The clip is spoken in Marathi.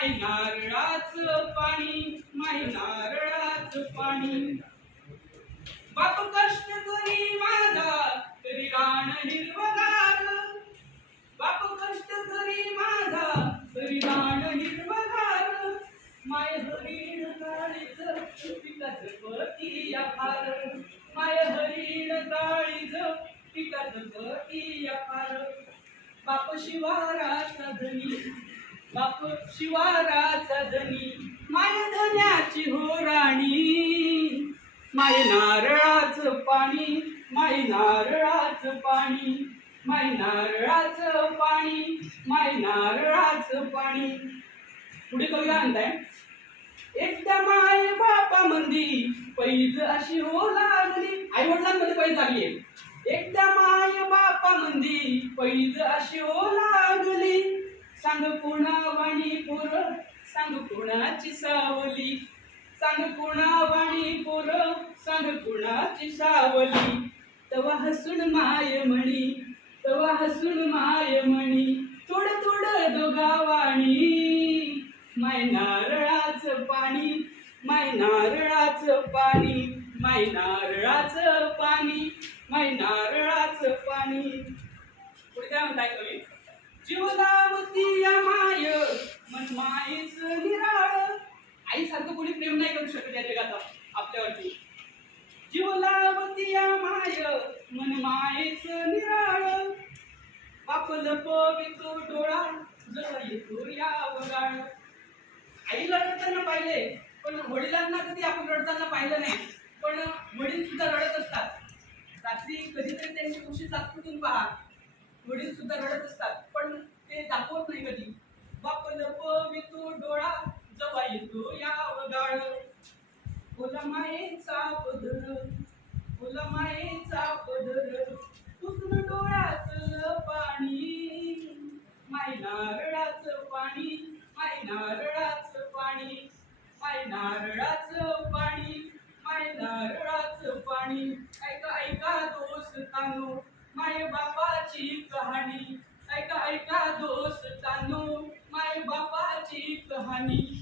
माय नारळाचं पाणी, माय नारळाचं पाणी. बाप कष्ट करी माझा तरी रान हिरवगार, बाप कष्ट करी माझा तरी रान हिरवगार. माय हरीण काळीज पिकाचं पती अपार, माय हरीण काळीज पिकाचं पती अपार. बाप शिवाराचा धनी, बाप शिवाराचा धनी, माय धन्याची हो राणी. माय नारळाचं पाणी, माय नारळाचं पाणी, माय नारळाचं पाणी, माय नारळाचं पाणी. पुढे कविता म्हणताय, एकट्या माय बापा मंदी पैज अशी हो लागली. आई वडिलांमध्ये पैज लागली. एकट्या माय बापा मंदी पैज अशी हो लागली. सांग कोणा वाणी पोर, सांग कोणाची सावली, सांग कोणा वाणी पोर, सांग कोणाची सावली. तवा हसून माय म्हणी, तवा हसून माय म्हणी, थोडं थोडं दोघावाणी. माय नारळाचं पाणी, माय नारळाचं पाणी, माय नारळाचं पाणी, माय नारळाचं पाणी. पुढे काय म्हणताय कवी, जीवलावती या माय मन मायेच निराळ. आईसारखं कोणी प्रेम नाही करू शकत या जगात आपल्यावरती. जीवलावती या माय मन मायेच निराळ. बाप लपवितो डोळा जसा येतो या वगाळ. आईला रडताना पाहिले, पण वडिलांना कधी आपण रडताना पाहिलं नाही. पण वडील सुद्धा रडत असतात. रात्री कधीतरी त्यांची खुशी चाचपून पहा, वडील सुद्धा रडत असतात, पण ते दाखवत नाही कधी. बाप लपवितो डोळा जवा येतो या वगाळ. ओला मायेचा पदर, ओला मायेचा पदर, पुसून डोळ्यातलं पाणी. माय नारळाचं पाणी, माय नारळाचं पाणी, माय नारळाचं पाणी, माय नारळाचं पाणी. ऐका ऐका दोस्तांनो माय बापाची कहाणी, ऐका ऐका दोस्तांनो माय बापाची कहाणी.